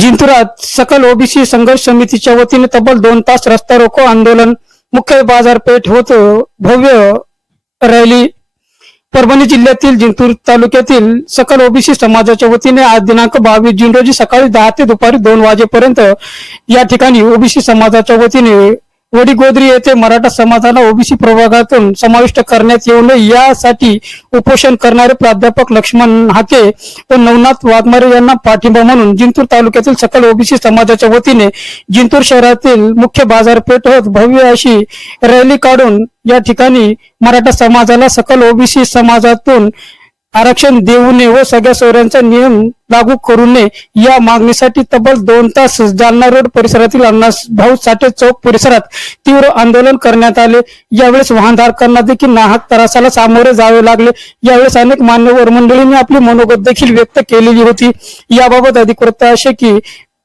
जिंतुरात सकल ओबीसी संघर्ष समितीच्या वतीने तब्बल दोन तास रस्ता रोको आंदोलन मुख्य बाजारपेठ होत भव्य रॅली. परभणी जिल्ह्यातील जिंतूर तालुक्यातील सकल ओबीसी समाजाच्या वतीने आज दिनांक बावीस जून रोजी सकाळी दहा ते दुपारी दोन वाजेपर्यंत या ठिकाणी ओबीसी समाजाच्या वतीने वडीगोद्री येथे मराठा समाजाला ओबीसी प्रभागातून समाविष्ट करण्यात येऊ नये यासाठी उपोषण करणारे प्राध्यापक लक्ष्मण हाके व नवनाथ वाघमारे यांना पाठिंबा म्हणून जिंतूर तालुक्यातील सकल ओबीसी समाजाच्या वतीने जिंतूर शहरातील मुख्य बाजारपेठ होत भव्य अशी रॅली काढून या ठिकाणी मराठा समाजाला सकल ओबीसी समाजातून आरक्षण देऊ नये व सगळ्या सोयऱ्यांचा नियम लागू करू नये या मागणीसाठी तब्बल दोन तास जालना रोड परिसरातील अण्णाभाऊ साठे चौक परिसरात तीव्र आंदोलन करण्यात आले. यावेळेस वाहनधारकांना देखील नाहक त्रासाला सामोरे जावे लागले. यावेळेस अनेक मान्यवर मंडळींनी आपली मनोगत देखील व्यक्त केलेली होती. याबाबत अधिकृत असे की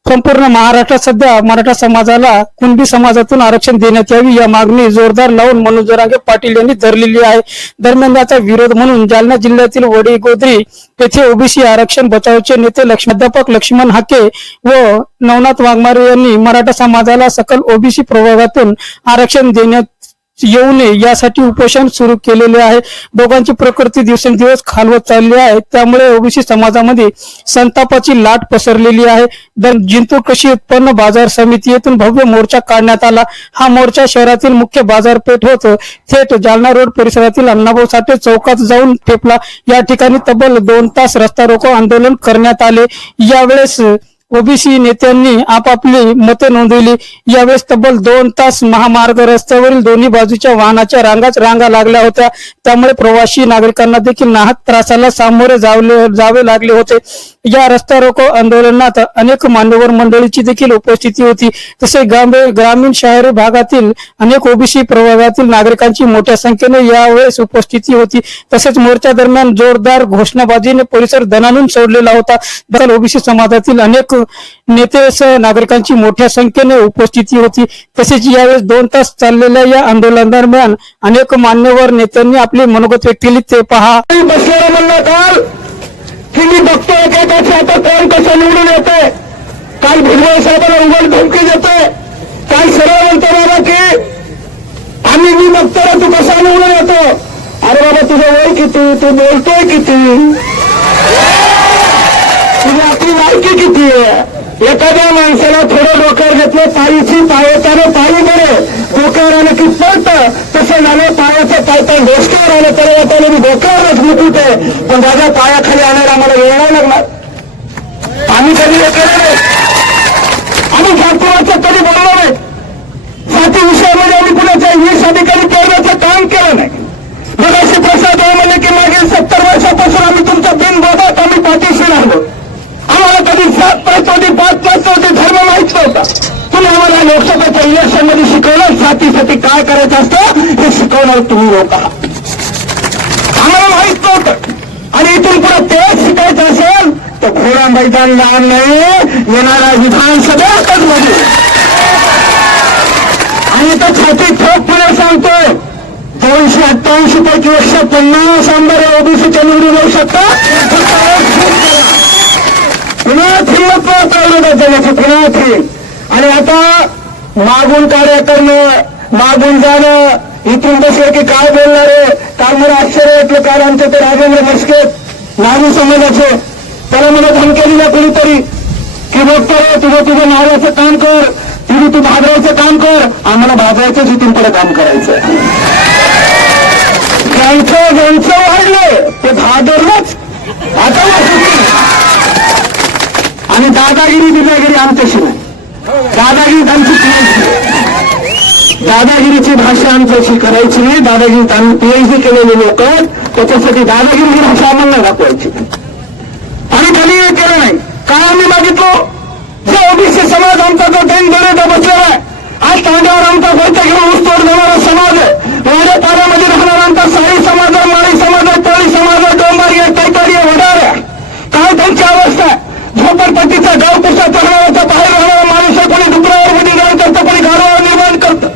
संपूर्ण महाराष्ट्रात सध्या मराठा समाजाला कुणबी समाजातून आरक्षण देण्यात यावी या मागणी जोरदार लावून मनोज जरांगे पाटील यांनी धरलेली आहे. दरम्यान याचा विरोध म्हणून जालना जिल्ह्यातील वडीगोद्री येथे ओबीसी आरक्षण बचावचे नेते लक्ष्माध्यापक लक्ष्मण हाके व नवनाथ वाघमारे यांनी मराठा समाजाला सकल ओबीसी प्रभागातून आरक्षण देण्यात येऊ नये यासाठी उपोषण सुरू केलेले आहे. दोघांची प्रकृती दिवसेंदिवस खालवत चालली आहे. त्यामुळे ओबीसी समाजामध्ये संतापाची लाट पसरलेली आहे. दर जिंतूर कृषी उत्पन्न बाजार समिती येथून भव्य मोर्चा काढण्यात आला. हा मोर्चा शहरातील मुख्य बाजारपेठ होत. थेट जालना रोड परिसरातील अण्णाभाऊ साठे चौकात जाऊन ठेपला. या ठिकाणी तब्बल दोन तास रस्ता रोको आंदोलन करण्यात आले. यावेळेस ओबीसी नेत्यांनी आपापली मते नोंदवली. यावेळेस तब्बल दोन तास महामार्ग रस्त्यावरील दोन्ही बाजूच्या वाहनाच्या रांगाच रांगा लागल्या होत्या. त्यामुळे प्रवासी नागरिकांना देखील नाहक त्रासाला सामोरे जावले जावे लागले होते. या रस्ता रोको आंदोलनात अनेक मान्यवर मंडळीची देखील उपस्थिती होती. तसे ग्रामीण ग्रामीण शहरी भागातील अनेक ओबीसी प्रभागातील नागरिकांची मोठ्या संख्येने यावेळेस उपस्थिती होती. तसेच मोर्चा दरम्यान जोरदार घोषणाबाजीने परिसर दणानून सोडलेला होता. ओबीसी समाजातील अनेक नेते नागरिकांची मोठ्या संख्येने उपस्थिती होती. तसेच यावेळेस दोन तास चाललेल्या या आंदोलनादरम्यान अनेक मान्यवर नेत्यांनी आपली मनोगत व्यक्त केली. ते पहा. बसलेलं म्हणलं काल की मी बघतोय एकेकाची आता कोण कसं निवडून येते काल भुजबळ साहेबांना उघड धमकी देते काल सरळ म्हणतो बाबा की आम्ही मी बघतो तू कसा निवडून येतो? अरे बाबा तुझं वय किती? तू बोलतोय किती? तुझी आपली लायकी किती आहे? एखाद्या माणसाला थोडं डोक्यावर घेतलं पायीची पायताने पायी बरे डोक्यावर आलं की पळतं. तसं झालं पायाचं पायता डोसक्यावर आलं तर वाटायला मी डोक्यावरच मुकुट आहे. पण माझ्या पायाखाली आणायला आम्हाला वेळ नाही लागणार. आम्ही कधी हे केलं नाही. आम्ही जातीवाचं कधी बोललो नाही. जाती विषयामध्ये आम्ही कुणाच्या वीस अधिकारी करण्याचं काम केलं नाही. मग असे प्रसाद म्हणले की मागील सत्तर वर्षापासून आम्ही तुमचा तुमच्या बिनबोधात आम्ही पाठीशी राहिलो तुम्हाला कधी जात माहीत होती पाच माहीत होती धर्म माहीत नव्हता तुम्ही आम्हाला लोकसभेच्या इलेक्शनमध्ये शिकवलं जातीसाठी काय करायचं असतं हे शिकवणार तुम्ही लोक आम्हाला माहीत नव्हतं आणि इथून पुढे तेच शिकायचं असेल तर घोडा मैदान लहान नाही येणारा विधानसभेतच मध्ये आणि तो छाती ठोक पुढे सांगतोय दोनशे अठ्ठ्याऐंशी पैकी एकशे पन्नास आमदार ओबीसीच्या निवडून येऊ शकतात पुन्हा हिंमत पावलं त्याची पुन्हा आणि आता मागून कार्य करणं मागून जाणं इथून बसलं की काय बोलणार आहे? काल आश्चर्य वाटलं काल आमचे ते राजेंद्र मस्केत नागू समाजाचे. त्याला मला धमक्या दिल्या कोणीतरी. की बघतो तुझं तुझं नावाचं काम कर तुझं तू भाजवायचं काम कर आम्हाला भाजवायचं इथून पुढे काम करायचं. ज्यांचं ज्यांचं वाढलं ते भादरलंच आता वाचतील. आणि दादागिरी दिल्यागिरी आमच्याशी नाही. दादागिरी आमची पीएचडी. दादागिरीची भाषा आमच्याशी करायची नाही. दादागिरीत आम्ही पीएचडी केलेले लोक त्याच्यासाठी दादागिरी ही भाषा आम्हाला दाखवायची आणि त्यांनी हे केलं नाही. काय आम्ही मागितलो? जे ओबीसी समाज आमचा जो दैन दरेचा बसलेला आहे. आज तांड्यावर आमचा गोष्ट घेऊन ऊसतोड देणारा समाज आहे. वाड्या पाण्यामध्ये राहणारा आमचा साई समाज आहे माळी समाज आहे तळी समाज आहे डोंबारी आहे टैटारी आहे वडार आहे काय त्यांची अवस्था आहे? झोपडपट्टीचा गाव पुसाचा राहणारा बाहेर राहणारा माणूस आहे कोणी डुकरावर निर्माण करतं कोणी घरावर निर्माण करतं?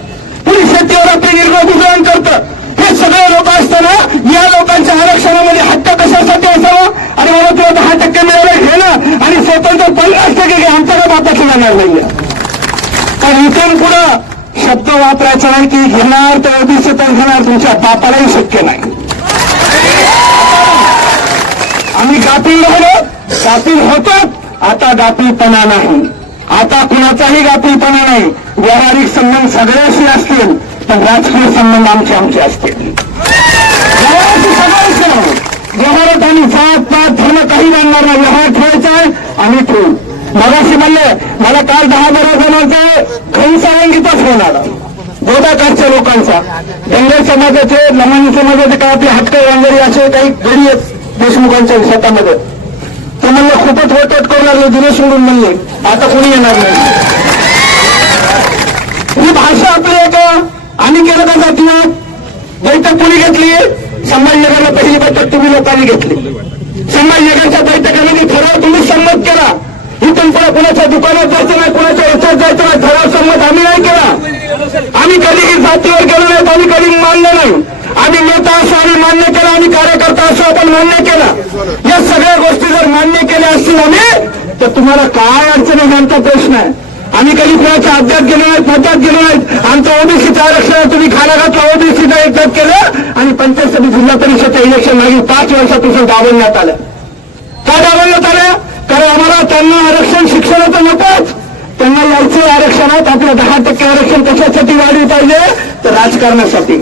कोणी शेतीवर आपली निर्माण गुजराण करतं? हे सगळे लोक असताना या लोकांच्या आरक्षणामध्ये हक्क कशासाठी असावा? आणि मला तुला दहा टक्के मिळाले घेणं आणि स्वतंत्र पन्नास टक्के आमचा काय बापाचं जाणार नाही कारण इथून पुढं शब्द वापरायचा नाही की घेणार तर ओबीसी तर घेणार तुमच्या बापालाही शक्य नाही. आम्ही गाफील राहिलो गाफील होतो आता गापीपणा नाही. आता कुणाचाही गापीपणा नाही. व्यावहारिक संबंध सगळ्याशी असतील पण राजकीय संबंध आमचे आमचे असतील. व्यवहारात आणि जात पात धर्म काही बांधणार नाही. व्यवहार ठेवायचा आहे आम्ही ठेवू. मगाशी म्हणले मला काल दहा बारा जणांचा घनसारंगीचा फोन आला गोदाकारच्या लोकांचा. डंगर समाजाचे लमानी समाजाचे काय आपले हक्क वांगरी असे काही गडी आहेत देशमुखांच्या शेतामध्ये. ते म्हणले खूपच वटवट करू लागले सोडून म्हणले. आता कोणी येणार नाही. ही भाषा आपली आहे का? आम्ही केलं का जातीनाथ बैठक कोणी घेतली? संभाजीनगरला पहिली बैठक तुम्ही लोकांनी घेतली. संभाजीनगरच्या बैठकाने जे ठराव तुम्ही संमत केला. इथून पुढे कुणाच्या दुकानात जायचं नाही कुणाच्या याच्यात जायचं नाही ठराव संमत आम्ही नाही केला. आम्ही कधी जातीवर गेलो नाही आम्ही कधी मानलं नाही. आम्ही नेता असं आम्ही मान्य केलं आम्ही कार्यकर्ता असं आपण मान्य केलं. या सगळ्या गोष्टी जर मान्य केल्या असतील आम्ही तर तुम्हाला काय अडचणी घालता आमचा प्रश्न आहे? आम्ही कधी कुणाच्या अभ्यास गेलो नाहीत मतात गेलो नाहीत. आमचं ओबीसीचं आरक्षण तुम्ही खाला घातला ओबीसीचं एकदात केलं आणि पंचायत समिती जिल्हा परिषदचं इलेक्शन मागील पाच वर्षापासून दाबवण्यात आलं. का दाबवण्यात आलं? कारण आम्हाला त्यांना आरक्षण शिक्षणाचं नकोच त्यांना यायचं आरक्षणात आपलं दहा टक्के आरक्षण कशासाठी वाढली पाहिजे तर राजकारणासाठी.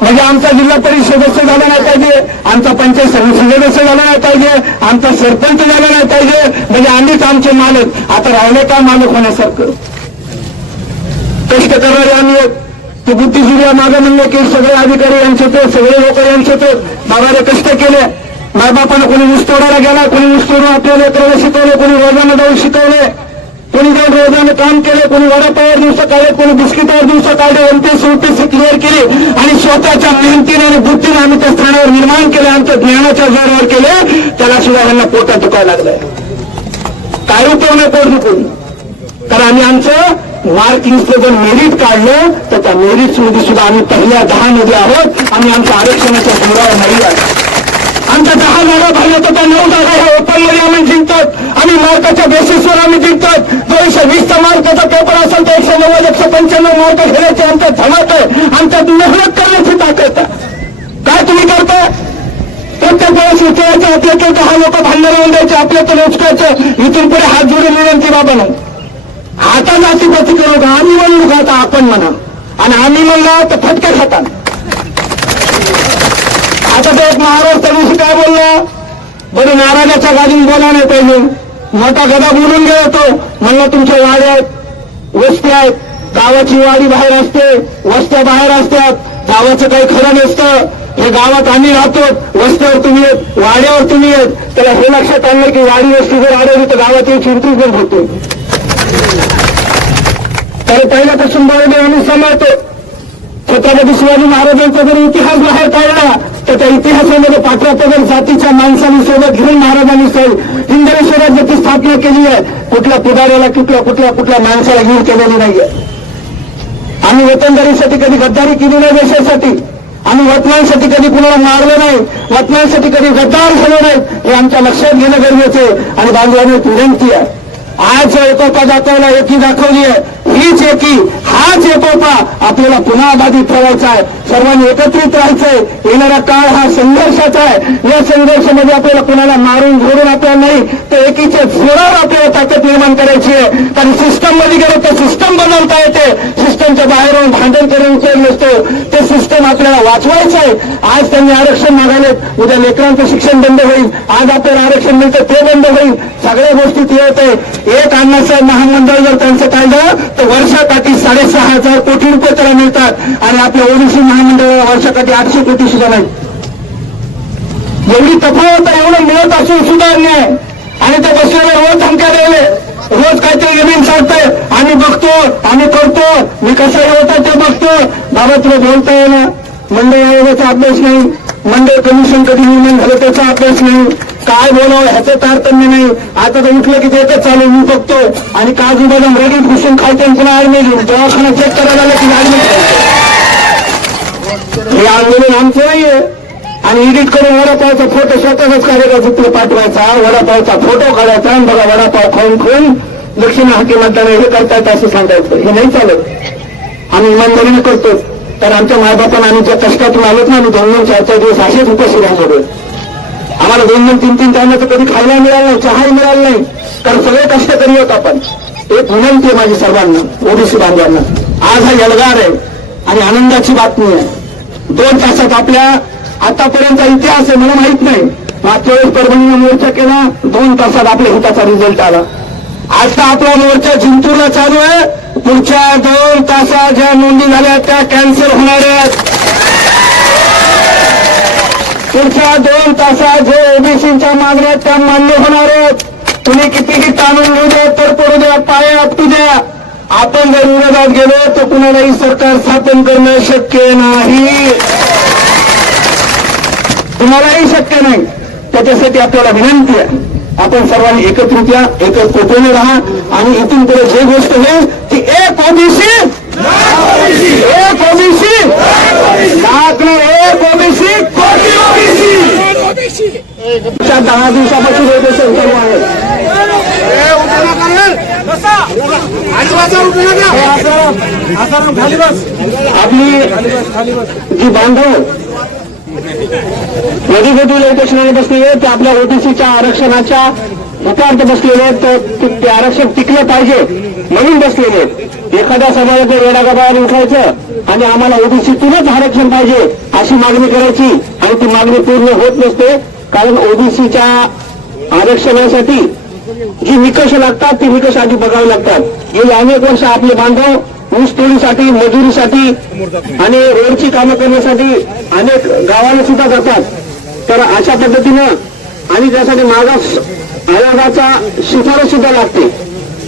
म्हणजे आमचा जिल्हा परिषद सदस्य झाला नाही पाहिजे आमचा पंचायत समिती सदस्य झाला नाही पाहिजे आमचा सरपंच झाला नाही पाहिजे. म्हणजे आम्हीच आमचे मालक. आता राहिले का मालक होण्यासारखं? कष्ट करणारे आम्ही ते बुद्धिजीवी मागे म्हणले की सगळे अधिकारी यांचे तर सगळे लोक यांचे तो बाबाने कष्ट केले. मायबापानं कोणी ऊस तोडायला गेला कोणी ऊस तोडून शिकवले कोणी रोजानं जाऊन शिकवले. कोणी जाऊन रोजानं काम केले कोणी वडापावर दिवस काढले कोणी बिस्किटावर दिवस काढले एमपीएससी युपीएससी क्लिअर केली आणि स्वतःच्या मेहनतीने आणि बुद्धीने आम्ही त्या स्थानावर निर्माण केले आमच्या ज्ञानाच्या जोरावर केले. त्याला सुद्धा ह्यांना पोटात दुखायला लागलंय. काय उपयोग नाही पोट दुखून? तर आम्ही आमचं मार्क लिस्टचं जर मेरिट काढलं तर त्या मेरिट्समध्ये सुद्धा आम्ही पहिल्या दहा मध्ये आहोत. आम्ही आमच्या आरक्षणाच्या जोरावर नाही आहोत आमच्या दहा जागा भरल्या होत्या त्या नऊ जागा ह्या ओपनमध्ये आम्ही जिंकतात आम्ही मार्काच्या बेसिसवर आम्ही जिंकतात दोनशे वीसचा मार्काचा पेपर असेल तर एकशे नव्वद एकशे पंच्याण्णव मार्क घेण्याची आमच्या धमक आहे. आमच्यात मेहनत करण्याची ताकद काय तुम्ही करताय प्रत्येक वेळेस विचारायचं आपल्या की दहा लोक भांडण लावून द्यायचे आपल्या तर रोचकायचं इथून पुढे हात जोडून विनंती बाबा हाता जातीपाती करू का आम्ही म्हणू का आता आपण म्हणा. आणि आम्ही म्हणला तर फटके खाताना. आता तो एक महाराज त्या दिवशी काय बोलला. बरं नाराजाच्या गाडीत बोला नाही पाहिजे. मोठा गदा बोलून गेला तो. म्हणलं तुमच्या वाड्या वस्ती वस्त्या आहेत गावाची वाडी बाहेर असते. वस्त्या बाहेर असतात. गावाचं काही खरं नसतं. हे गावात आम्ही राहतो. वस्त्यावर तुम्ही येत वाड्यावर तुम्ही येत. त्याला हे लक्षात आणलं की वाडी वस्ती जर आढळली तर गावाची एक पण होतो. तर पहिल्यापासून बरोबर आम्ही सांभाळतो. छत्रपती शिवाजी महाराजांचा जर इतिहास बाहेर काढला तर त्या इतिहासामध्ये पाचव्या जातीच्या माणसांनी सोबत घेऊन महाराजांनी हिंदवी स्वराज्याची स्थापना केली आहे कुठल्या पुढाऱ्याला कुठल्या कुठल्या कुठल्या माणसाला घेऊन केलेली नाहीये. आम्ही वतनदारीसाठी कधी गद्दारी केली नाही देशासाठी. आम्ही वतनांसाठी कधी कुणाला मारलं नाही वतनांसाठी कधी गद्दार झालो नाही हे आमच्या लक्षात घेणं गरजेचं आहे आणि बांधवांनी विनंती आहे. आज एकोपा दाखवला एकी दाखवली आहे. हीच एकी हाच एकोपा आपल्याला पुन्हा बाधित ठेवायचा आहे. सर्वांनी एकत्रित राहायचंय. येणारा काळ हा संघर्षाचा आहे. या संघर्षामध्ये आपल्याला कुणाला मारून झोडून आपल्याला नाही तर एकीच्या जोरावर आपल्याला ताकद निर्माण करायची आहे. कारण सिस्टममध्ये गेलो तर सिस्टम बनवता येते. सिस्टमच्या बाहेरून भांडण करून उपयोग नसतो. ते सिस्टम आपल्याला वाचवायचं आहे. आज त्यांनी आरक्षण मागायलेत उद्या लेकरांचं शिक्षण बंद होईल. आज आपल्याला आरक्षण मिळतं ते बंद होईल. सगळ्या गोष्टी ते होत. आहे एक अण्णासाहेब महामंडळ जर त्यांचं काढलं तर वर्षाकाठी साडेसहा हजार कोटी रुपये त्याला मिळतात. आणि आपल्या ओबीसी महामंडळाला वर्षाकाठी आठशे कोटी सुद्धा नाही. एवढी तफावत एवढं मिळत असून सुद्धा अन्याय. आणि त्या बसलेले रोज धमक्या द्यायले. रोज काहीतरी नवीन सांगतोय आम्ही बघतो आम्ही करतो. मी कसं हे ते बघतो. बाबा तुला बोलता येईना. मंडळ आयोगाचा अभ्यास नाही. मंडळ कमिशन कधी निर्माण झालं त्याचा अभ्यास नाही. काय बोलावं ह्याचं तारतम्य नाही. आता तर उठलं की त्याचं चालू मी बघतो. आणि काजू बदाम रगीत घुसून खायचं आणि पुन्हा ऍडमिट घेऊन दवाखाना चेक करायला आलं की ऍडमिट हे आंदोलन आमचं नाहीये. आणि एडिट करून वडापावचा फोटो स्वतःच कार्यकर्ता पाठवायचा. वडापावचा फोटो काढायचा आणि बघा वडापाव खाऊन खाऊन दक्षिण हाके म्हणताना हे करतायत असं सांगायचं. हे नाही चालत. आम्ही इमानदारीने करतो तर आमच्या मायबापांना आम्ही ज्या कष्टातून आलोत ना आम्ही दोन दोन चार चार दिवस असेच उपस्थित राहिलो. आम्हाला दोन दोन तीन तीन टायमाचं कधी खायला मिळालं नाही चहाही मिळालं नाही. कारण सगळे कष्टकरी होत आपण. एक विनंती आहे माझी सर्वांना ओबीसी बांधवांना. आज हा यलगार आहे आणि आनंदाची बातमी आहे. दोन तासात आपल्या आतापर्यंतचा इतिहास आहे मला माहीत नाही. मागच्या वेळेस परभणीने मोर्चा केला दोन तासात आपल्या हिताचा रिझल्ट आला. आता आपला मोर्चा जिंतूरला चालू आहे. पुढच्या दोन तासात ज्या नोंदी झाल्या त्या कॅन्सल होणार आहेत. पुढच्या दोन तासात जे ओबीसीच्या मागण्या आहेत, त्या मान्य होणार आहेत. तुम्ही कितीही ताणून घेऊ द्या तर पडू द्या पाय आपटू द्या. आपण जर विरोधात गेलो तर कुणालाही सरकार स्थापन करणं शक्य नाही. कुणालाही शक्य नाही. त्याच्यासाठी आपल्याला विनंती आहे. आपण सर्वांनी एकत्रित या एकच कोपऱ्याने राहा. आणि इथून पुढे जे गोष्ट होईल ती एक ओबीसी एक ओबीसी. एक ओबीसी. दहा दिवसापासून उपोषण सुरू आहे आपली जी बांधव नदी गटूला उपोषणाने बसलेले ते आपल्या ओबीसीच्या आरक्षणाच्या उपार्थ बसलेले आहेत. ते- आरक्षण टिकलं पाहिजे म्हणून बसलेले एखाद्या समाजाचं येडागाबाहेर उठायचं आणि आम्हाला ओबीसीतूनच आरक्षण पाहिजे अशी मागणी करायची त्यांची ती मागणी पूर्ण होत नसते कारण ओबीसीच्या आरक्षणासाठी जी निकष लागतात ते निकष आधी बघावे लागतात. गेली अनेक वर्ष आपले बांधव ऊस तोडीसाठी मजुरीसाठी आणि रोडची कामं करण्यासाठी अनेक गावाला सुद्धा जातात. तर अशा पद्धतीनं आणि त्यासाठी मागास आयोगाचा शिफारस सुद्धा लागते.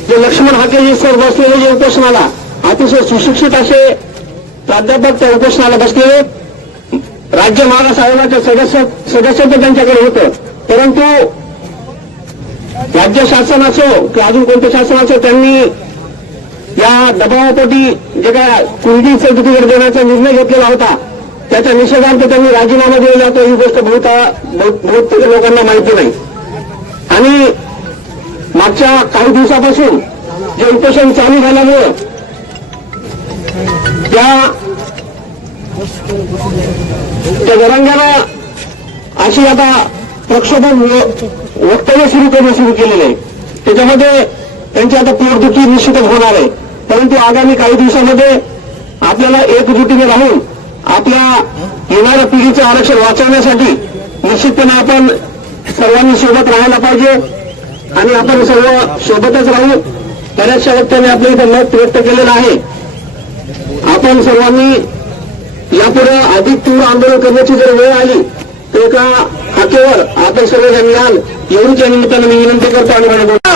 जे लक्ष्मण हाके सर बसलेले जे उपोषणाला अतिशय सुशिक्षित असे प्राध्यापक त्या उपोषणाला बसलेले. राज्य मागास आयोगाचं सदस्य सदस्यत्व त्यांच्याकडे होतं. परंतु राज्य शासन असो की अजून कोणतं शासन असो त्यांनी या दबावापोटी जे काय कुलदीप सर्टिफिकेट देण्याचा निर्णय घेतलेला होता त्याच्या निषेधार्थ त्यांनी राजीनामा दिलेला होता. ही गोष्ट बहुता बहुतेक लोकांना माहिती नाही. आणि मागच्या काही दिवसापासून जे उपोषण चालू झाल्यामुळं त्या त्या जरांग्याला अशी आता प्रक्षोभन वक्तव्य सुरू करणं सुरू केलेलं आहे. त्याच्यामध्ये त्यांची आता पोटदुखी निश्चितच होणार आहे. परंतु आगामी काही दिवसामध्ये आपल्याला एकजुटीने राहून आपल्या येणाऱ्या पिढीचं आरक्षण वाचवण्यासाठी निश्चितपणे आपण सर्वांनी सोबत राहायला पाहिजे आणि आपण सर्व सोबतच राहू. बऱ्याचशा वक्त्याने आपल्या इथं मत व्यक्त केलेलं आहे. आपण सर्वांनी यापुढे अधिक तीव्र आंदोलन करण्याची जर वेळ आली तर एका हाकेवर आपण सर्वजण याल एवढीच या निमित्तानं मी विनंती करतो आणि मला बोलतो.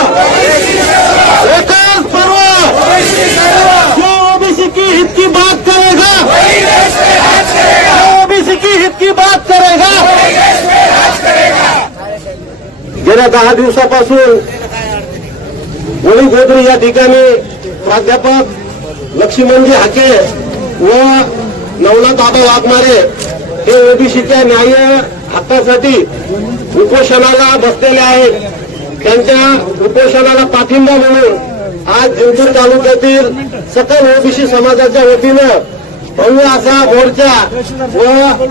एकच पर्व जो ओबीसी की हित की बात करेगा जो ओबीसी की हित की बात करेगा गेल्या दहा दिवसापासून वळी गोदरी या ठिकाणी प्राध्यापक लक्ष्मणजी हाके व नवनाथ आबा वाघमारे हे ओबीसीच्या न्याय हक्कासाठी उपोषणाला बसलेले आहेत. त्यांच्या उपोषणाला पाठिंबा म्हणून आज जिंतूर तालुक्यातील सकल ओबीसी समाजाच्या वतीनं भव्य असा मोर्चा व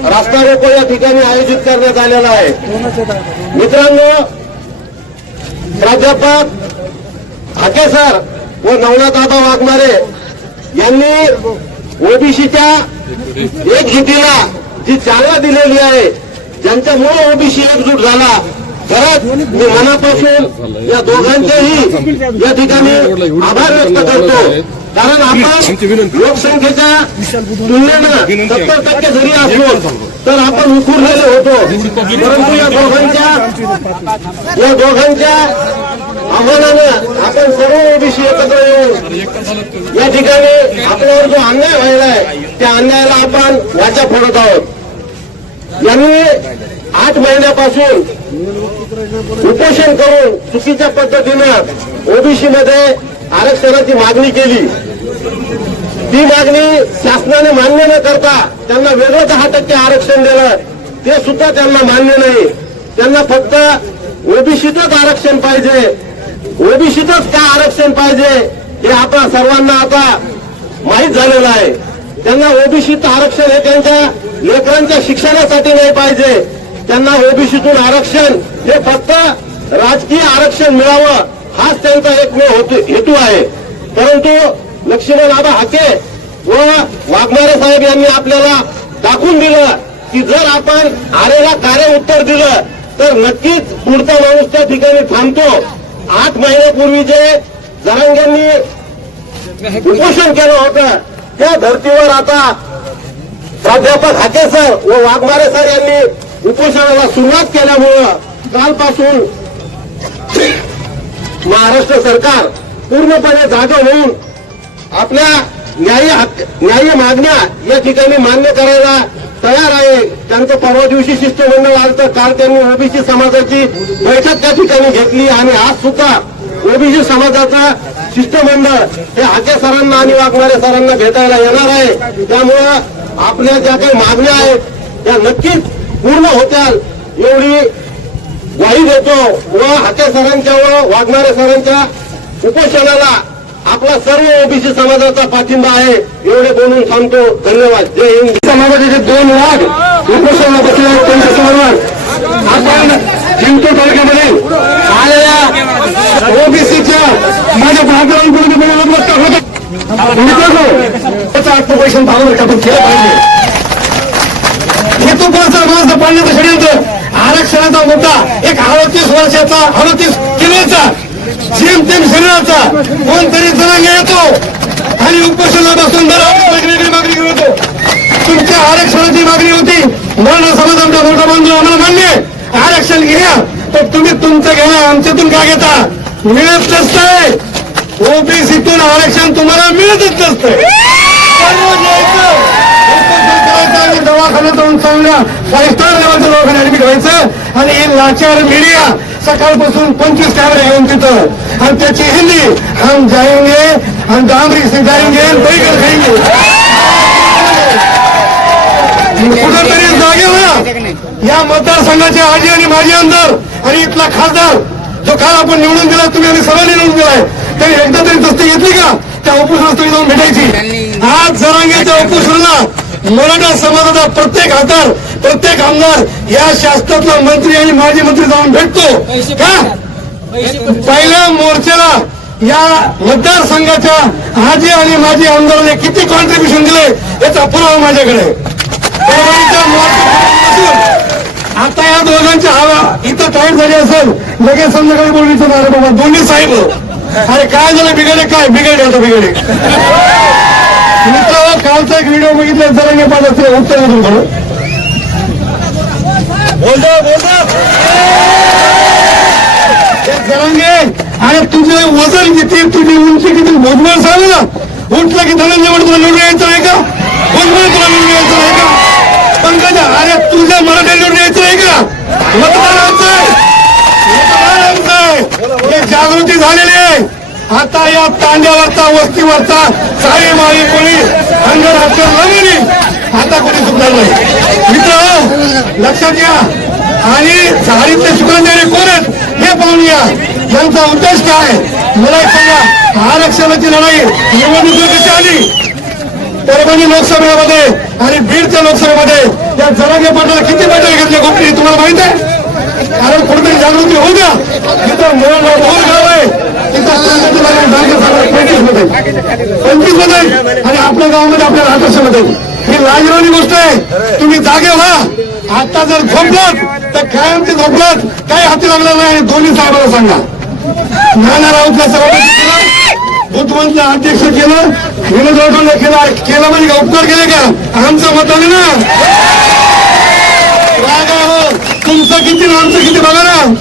रास्ता रोको या ठिकाणी आयोजित करण्यात आलेला आहे. मित्रांनो प्राध्यापक हाके सर व नवनाथ आबा वाघमारे यांनी ओबीसीच्या एक हितीला जी चालना दिलेली आहे ज्यांच्यामुळे ओबीसी एकजूट झाला खरंच मी मनापासून या दोघांचेही या ठिकाणी आभार व्यक्त करतो. कारण आपण लोकसंख्येच्या तुलनेनं सत्तर टक्के जरी असलो तर आपण उकुरलेले होतो. परंतु या दोघांच्या या दोघांच्या आव्हानानं आपण सर्व ओबीसी एकत्र येऊन या ठिकाणी आपल्यावर जो अन्याय व्हायला आहे त्या अन्यायाला आपण वाचा फोडत आहोत. यांनी आठ महिन्यापासून उपोषण करून चुकीच्या पद्धतीनं ओबीसी मध्ये आरक्षणाची मागणी केली. ती मागणी शासनाने मान्य न करता त्यांना वेगळं दहा टक्के आरक्षण दिलं. ते सुद्धा त्यांना मान्य नाही. त्यांना फक्त ओबीसीतच आरक्षण पाहिजे. ओबीसीतच काय आरक्षण पाहिजे हे आता सर्वांना आता माहीत झालेलं आहे. त्यांना ओबीसीचं आरक्षण हे त्यांच्या लेकरांच्या शिक्षणासाठी नाही पाहिजे. त्यांना ओबीसीतून आरक्षण हे फक्त राजकीय आरक्षण मिळावं हाच त्यांचा एकमेव हेतू आहे. परंतु लक्ष्मण आबा हाके व वाघमारे साहेब यांनी आपल्याला दाखवून दिलं की जर आपण आरेला कार्य उत्तर दिलं तर नक्कीच पुढचा माणूस त्या ठिकाणी थांबतो. आठ महिन्यापूर्वी जे जरांग्यांनी उपोषण केलं होतं त्या धर्तीवर आता प्राध्यापक हाके सर व वाघमारे सर यांनी उपोषणाला सुरुवात केल्यामुळं कालपासून महाराष्ट्र सरकार पूर्णपणे जागा होऊन आपल्या न्याय न्याय मागण्या या ठिकाणी मान्य करायला तयार आहे. त्यांचं परवा दिवशी शिष्टमंडळ आलं काल त्यांनी ओबीसी समाजाची बैठक त्या ठिकाणी घेतली आणि आज सुद्धा ओबीसी समाजाचा शिष्टमंडळ हे हाके सरांना आणि वागणाऱ्या सरांना भेटायला येणार आहे. त्यामुळं आपल्या ज्या काही मागण्या आहेत त्या नक्कीच पूर्ण होत्याल. एवढी ग्वाही देतो. व हाके सरांच्या व वागणाऱ्या सरांच्या उपोषणाला आपला सर्व ओबीसी समाजाचा पाठिंबा आहे. एवढे बोलून थांबतो. धन्यवाद. जय हिंद. समाजाचे जे दोन वाघ उपोषणाला बसले आहेत त्यांच्यासमोर आपण जिंतूर तालुक्यामध्ये आलेल्या ओबीसीच्या माझ्या बांधवांकडून मी नमस्कार होतो मित्रांनो त्याचं आपण केलं पाहिजे. हेतू कोणचा माणसं पाडण्याचं षडयंत्र आरक्षणाचा मुद्दा एक अडतीस वर्षाचा अडतीस किलोचा जेमतेम शरीराचा कोणतरी जनांगे येतो. आणि उपोषणाला बसून जर मागणी करतो तुमच्या आरक्षणाची मागणी होती. मराठा समाज आमचा मोठा बंधू आम्हाला मान्य आरक्षण घ्या. तर तुम्ही तुमचं घ्या आमच्यातून का घेता? मिळत नसतंय. ओबीसीतून आरक्षण तुम्हाला मिळतच नसतंय. आणि दवाखान्यात जाऊन चांगल्या फाईव्ह स्टार लेवलच्या दवाखान्यात ऍडमिट व्हायचं. आणि ही लाचार मीडिया सकाळपासून पंचवीस कॅमेरे घेऊन तिथं. आणि त्याची हिंदी हम जाएंगे हम डांगरी से जाएंगे बैगन खाएंगे. कुठेतरी जागे होया. या मतदारसंघाचे आजी आणि माजी आमदार आणि इथला खासदार जो काल आपण निवडून दिला तुम्ही आम्ही सर्वांनी निवडून दिलाय तरी एकदा तरी दस्ती घेतली का? त्या उपोषणात तुम्ही जाऊन भेटायची. आज जरांगेच्या उपोषणाला मराठा समाजाचा प्रत्येक आधार प्रत्येक आमदार या शासनातला मंत्री आणि माजी मंत्री जाऊन भेटतो. का? पहिल्या मोर्चाला या मतदारसंघाच्या आजी आणि माजी आमदारांनी किती कॉन्ट्रीब्युशन दिले याचा पुरावा माझ्याकडे आता या दोघांची हवा इथं टाईट झाली असेल लगेच संध्याकाळी बोलणीचं अरे बाबा. दोन्ही साहेब. अरे काय झालं बिघडे काय? बिघडे आता बिघडे मित्र कालचा एक व्हिडिओ बघितला जरांगे पाठाचे उत्तर बोल दो बोल दो जरांगे अरे तुझे वजन किती तुझी उंची किती भुजबळ सांग ना? उठलं की धनंजय म्हणून तुला निवडून यायचं आहे का? भुजबळ तुला निवडून यायचं आहे का? पंकजा अरे तुझ्या मराठा निवडून यायचं आहे का? मतदारांचं आहे. मतदारांचं आहे. हे जागृती झालेली आहे. आता या तांड्यावरचा वस्तीवरचा सारे माळी कोणी अंगर हात लावली आता कोणी चुकणार नाही. मित्र लक्षात घ्या. आणि साडीतले शुक्राचार्य कोण आहेत हे पाहून घ्या. यांचा उद्देश काय? मला एक सांगा. आरक्षणाची लढाई निवडणुकीत कशी आली परभणी लोकसभेमध्ये आणि बीडच्या लोकसभेमध्ये या जरांगे पाटला किती बैठक घेतल्या गोष्टी तुम्हाला माहीत आहे? कारण कुठेतरी जागृती होऊ द्या. तिथं मोहन गाव आहे. पंचवीसमध्ये आणि आपल्या गावामध्ये आपल्या राहत मध्ये ही लाजरवाणी गोष्ट आहे. तुम्ही जागे व्हा. आता जर झोपलात तर कायमचे झोपलात. काही हाती लागणार नाही आणि दोन्ही साहेबांना सांगा. नाना राऊतला सभापती केलं. बुद्धवंतला अध्यक्ष केलं. विनोद राठोडला केला. केला म्हणजे का उपकार केले का? आमचं मत आले ना? रागा हो. तुमचं किती आमचं किती बघा ना?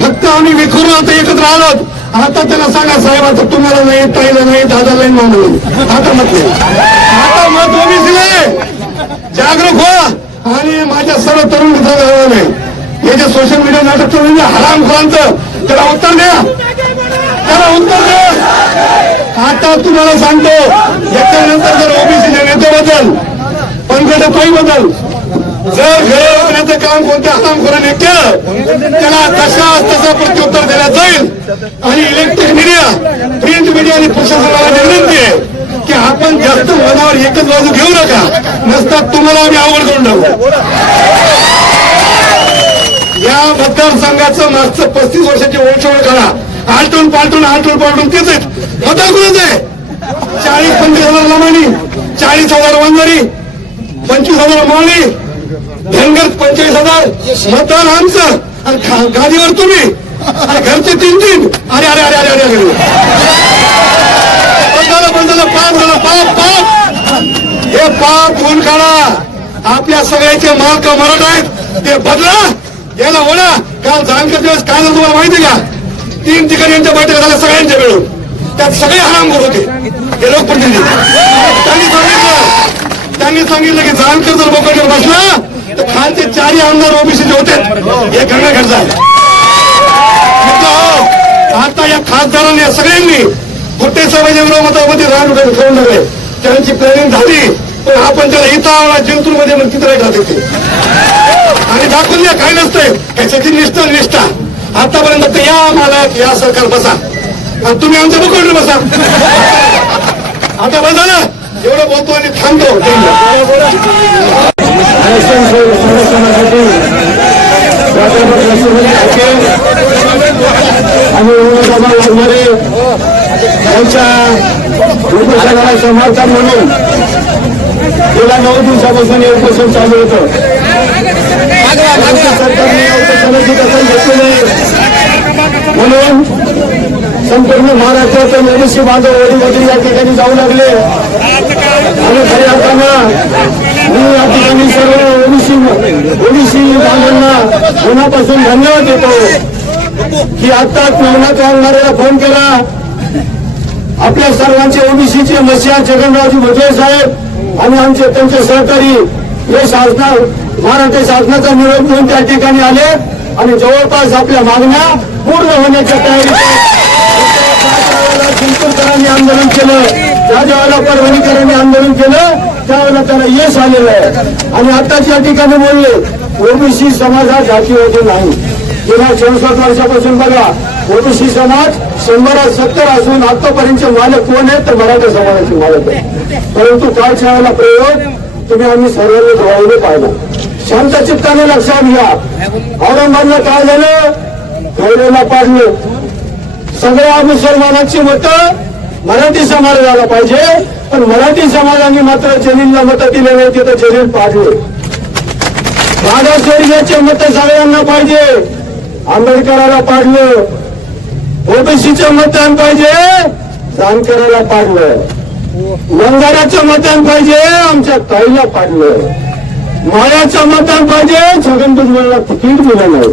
फक्त आम्ही विखुरून आता एकत्र आलोत. आता त्याला सांगा साहेब आता तुम्हाला नाही ताईला नाही दादाला नाही आता मत नाही आता मत ओबीसी जागरूक व्हा. आणि माझ्या सर्व तरुण मित्रांना आव्हान हे जे सोशल मीडिया नाटक चालू हराम ना, त्याला उत्तर द्या. त्याला उत्तर द्या. आता तुम्हाला सांगतो याच्यानंतर जर ओबीसीच्या नेत्याबद्दल पंकजा ताई बद्दल जर गैरवर्तन काम कोणत्या हराम हरामखोराने केलं त्याला तशा तसं प्रत्युत्तर देण्यात आणि इलेक्ट्रिक मीडिया प्रिंट मीडिया आणि प्रशासनाला विनंती आहे की आपण जास्त मनावर एकच बाजू घेऊ नका. नसतात तुम्हाला आम्ही आवड करून टाकू. या मतदारसंघाचं मागचं पस्तीस वर्षाची ओळखवळ करा. आलटून पालटून आलटून पालटून तेच आहेत. मतदार कोणच आहे? चाळीस पंचवीस हजार लमाणी चाळीस हजार वंजारी पंचवीस हजार माळी धनगर पंचवीस हजार. मतदार आमचं. आणि गादीवर तुम्ही. घरचे तीन तीन. अरे अरे अरे अरे अरे अरे. बंद झालं बंद झालं पाप झालं पाप पाप हे पाप धुवून काढा. आपल्या सगळ्याचे मालक मरत आहेत. ते बदला. याला ओढा. काल जानकर दिवस काय झालं तुम्हाला माहिती का? तीन ठिकाणी यांच्या बैठक झाल्या सगळ्यांच्या मिळून त्यात सगळे हराम होते. हे लोकप्रतिनिधी. त्यांनी सांगितलं. त्यांनी सांगितलं की जानकर जर बोकडीवर बसला तर खालचे चारही आमदार ओबीसीचे होते हे गंगाघरचा आहे म्हटलं, आता या खासदारांनी या सगळ्यांनी गुट्टे सभेच्या विरोधामध्ये रान ठेवून लागले त्यांची प्लॅनिंग झाली पण आपण त्याला इथं आवडा जिंतूरमध्ये मग तिथे राहिला तिथे. आणि दाखवून द्या काय नसतंय. त्याच्याची निष्ठा निष्ठा आतापर्यंत तर या मालक या सरकार बसा. आणि तुम्ही आमच्या बघून बसा. आता बसा ना. एवढं बोलतो आणि थांबतो. आणि उमेदवार लागणारे त्यांच्या उपोषणाला समर्थन म्हणून गेल्या नऊ दिवसापासून हे उपोषण चालू होतं. सरकारने उपोषणाची दखल घेतली नाही म्हणून संपूर्ण महाराष्ट्रात ओबीसी बांधव वडील या ठिकाणी जाऊ लागले. आणि खऱ्या अर्थानं मी या ठिकाणी सर्व ओबीसी ओबीसी बांधवांना मनापासून धन्यवाद देतो की आता नवनाथ वाघमारेला फोन केला आपल्या सर्वांचे ओबीसीचे मसिया जगनरावजी भोजळे साहेब आणि आमचे त्यांचे सहकारी हे शासना महाराष्ट्र शासनाचा निरोप घेऊन त्या ठिकाणी आले आणि जवळपास आपल्या मागण्या पूर्ण होण्याच्या तयारीत चिंतनकरांनी आंदोलन केलं ज्या ज्यावेळेला परभणीकरांनी आंदोलन केलं त्यावेळेला त्याला यश आलेलं आहे. आणि आताच या ठिकाणी बोलले ओबीसी समाज हा जातीवादी नाही. गेल्या चौसष्ट वर्षापासून बघा ओबीसी समाज शंभरात सत्तर असून आतापर्यंतचे मालक कोण आहेत? तर मराठा समाजाचे मालक आहे परंतु कालच्या वेळेला प्रयोग तुम्ही आम्ही सर्वांनी डोळ्याने पाहिला. शांत चित्ताने लक्षात घ्या. औरंगाबादला काय झालं? खैरेला पाडलं. सगळ्या मुसलमानांची मतं मराठी समाजाला पाहिजे. पण मराठी समाजाने मात्र जलीलला मतं दिले नाही तिथं जलील पाडले. बाळासाहेबांचे मतं सगळ्यांना पाहिजे. आंबेडकराला पाडलं. ओबीसीचं मतदान पाहिजे. जानकराला पाडलं. मंगाराचं मतदान पाहिजे. आमच्या ताईला पाडलं. माळ्याचं मतदान पाहिजे. छगन भुजबळला तिकीट दिलं नाही.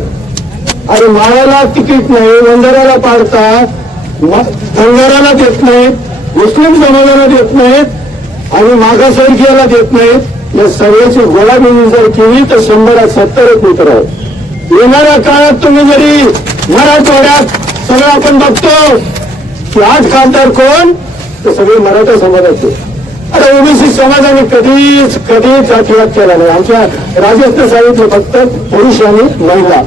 आणि मायाला तिकीट नाही मंदिराला पाडतात. धनगराला देत नाहीत. मुस्लिम समाजाला देत नाहीत आणि मागासवर्गीयाला देत नाहीत. या सगळ्याची गोळाबेळी जर केली तर शंभरात सत्तर मित्र आहेत. येणाऱ्या काळात तुम्ही जरी मराठवाड्यात सगळं आपण बघतो की आज खासदार कोण? तर सगळे मराठा समाजाचे. अरे ओबीसी समाजाने कधीच कधीच जातीवाद केला नाही. आमच्या राजेशने सांगितलं फक्त पुरुष आणि महिला.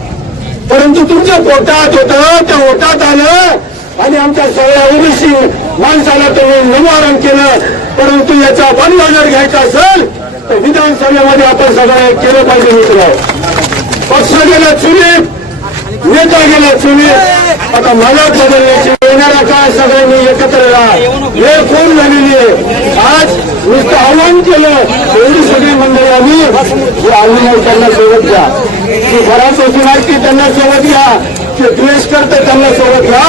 परंतु तुमच्या पोटात होतं त्या ओटात आलं. आणि आमच्या सगळ्या ओबीसी माणसाला तुम्ही निवारण केलं परंतु याचा बंद जर घ्यायचा असेल तर विधानसभेमध्ये आपण सगळं केलं पाहिजे मित्र पक्ष गेला चुलीत नेता गेला चुलीत आता मला बदलण्याची येणारा काळ सगळ्यांनी एकत्र राहा. वेळ कोण झालेली आहे? आज नुसतं आव्हान केलं एवढी सगळी मंडळी आम्ही जे त्यांना सोबत घ्या. जी घरात बसून त्यांना सोबत घ्या. ते द्वेष करते त्यांना सोबत घ्या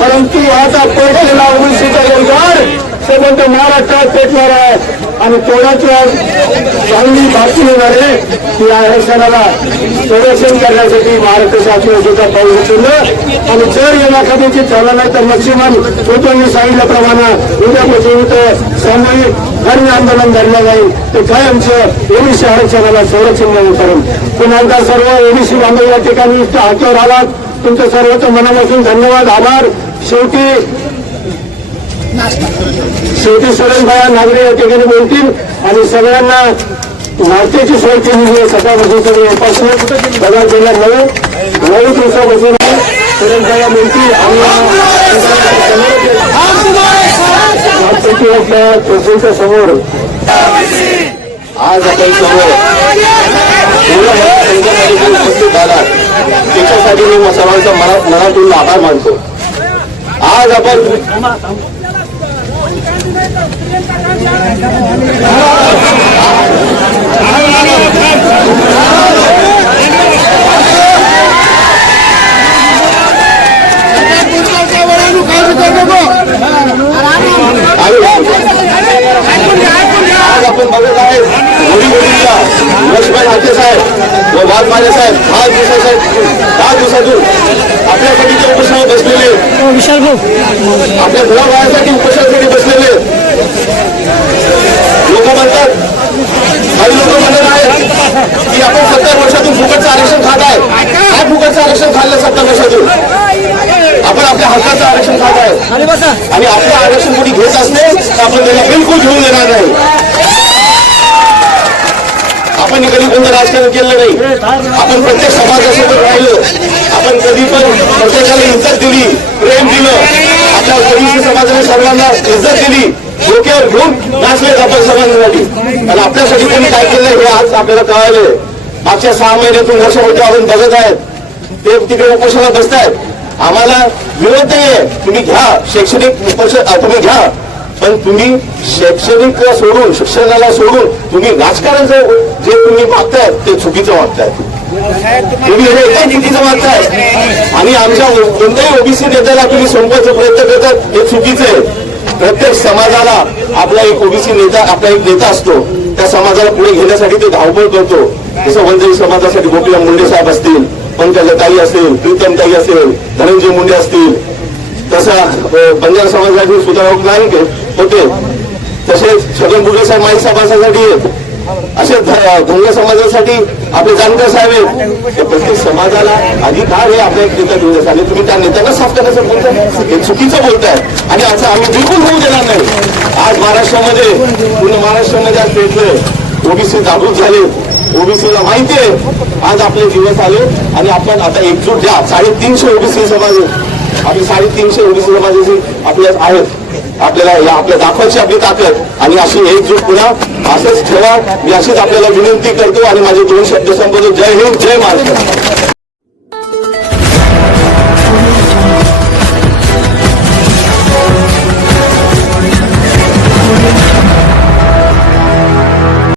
परंतु आता पैसेला ओबीसीचा रोजगार सोबत महाराष्ट्रात पेटणार आहे. आणि तेवढाच चांगली बातमी होणार आहे की या आरक्षणाला संरक्षण करण्यासाठी महाराष्ट्र शासनाचा पाऊल उचललं. आणि जर या नाखाद्याची झालं नाही तर मच्छीमान लोकांनी सांगितल्याप्रमाणे उद्यापासून इथं सामूहिक धर्म आंदोलन धरलं जाईल. ते कायमचं ओबीसी आरक्षणाला संरक्षण मिळून करून पुन्हा एकदा सर्व ओबीसी बांधव या ठिकाणी हातावर आलात. तुमचं सर्वचं मनापासून धन्यवाद आभार. शेवटी शेवटी सुरेशभाया नागरे या ठिकाणी बोलतील आणि सगळ्यांना नाश्त्याची सोय केलेली आहे. सकाळपासून सगळे उपासून बघा गेल्या नऊ नऊ दिवसापासून परंपरा बोलतील आणि नागपूरची समोर. आज आपण समोर. झाला त्याच्यासाठी मी सर्वांचा मला मनातून आभार मानतो. आज आपण आपण बघत आहे. गोडी गोडीला लक्ष्मण हाते साहेब व वाघमारे साहेब दहा दिवसासाठी दहा दिवसातून आपल्यासाठी जे उपोषणावर बसलेले विशाल भाऊ. आपल्या घराबाहेरसाठी उपोषणासाठी बसलेले लोक म्हणतात काही लोक म्हणत आहेत की आपण सत्तर वर्षातून फुकटचं आरक्षण खात आहे. काय फुकटचं आरक्षण खाल्लं सत्तर वर्षातून? आपण आपल्या हक्काचं आरक्षण खात आहे. आणि आपलं आरक्षण कोणी घेत असले तर आपण त्याला बिलकुल घेऊन देणार नाही. आपण कधी कोणतं राजकारण केलं नाही. आपण प्रत्येक समाजासोबत राहिलो. आपण कधी पण प्रत्येकाला इज्जत दिली प्रेम दिलं. आपल्या ओबीसी समाजाने सर्वांना इज्जत दिली डोक्यावर घेऊन नाचले आपण समाजासाठी. आणि आपल्यासाठी कोणी काय केलं हे आज आपल्याला कळालं मागच्या सहा महिन्यातून वर्षामध्ये आपण बघत आहेत. ते तिकडे उपोषणात बसत आहेत आम्हाला विरोध नाही आहे तुम्ही घ्या. शैक्षणिक उपोषण तुम्ही घ्या. पण तुम्ही शैक्षणिक सोडून शिक्षणाला सोडून तुम्ही राजकारण जे तुम्ही मागताय ते चुकीचं मागताय तुम्ही हे एकदम चुकीचं मागताय आणि आमच्या कोणत्याही ओबीसी नेत्याला तुम्ही संपवायचा प्रयत्न करतात हे चुकीचं आहे. प्रत्येक समाजाला आपला एक ओबीसी नेता आपला एक नेता असतो. त्या समाजाला पुढे घेण्यासाठी ते धावपळ करतो. जसं वंजरी समाजासाठी गोपीराम मुंडे साहेब असतील पंकजाताई असेल प्रीतम ताई असेल धनंजय मुंडे असतील तसा अ, बंजारा समाजासाठी सुधारक नाईक होते. तसेच छगन भुजबळ साहेब माई समाजासाठी आहेत. असे ध- समाजासाठी आपले जानकर साहेब आहेत. प्रत्येक समाजाला अधिकार हे आपल्या एक नेता घेऊन आले तुम्ही त्या नेत्यांना साफ करण्याचं बोलताय. हे चुकीचं बोलताय. आणि असं आम्ही बिलकुल होऊ देणार नाही. आज महाराष्ट्रामध्ये पूर्ण महाराष्ट्रामध्ये आज पेटलंय ओबीसी जागृत झाले. ओबीसीला माहिती आहे. आज आपले दिवस आले. आणि आपण आता एकजूट द्या साडेतीनशे ओबीसी समाज आपली साडेतीनशे ओबीसी समाजाचे आपल्या आहेत आपल्याला या आपल्या दाखवायची आपली ताकद आणि अशी एकजूट पुन्हा असंच ठेवा. मी अशीच आपल्याला विनंती करतो आणि माझे दोन शब्द संबोधन जय हिंद जय महाराष्ट्र.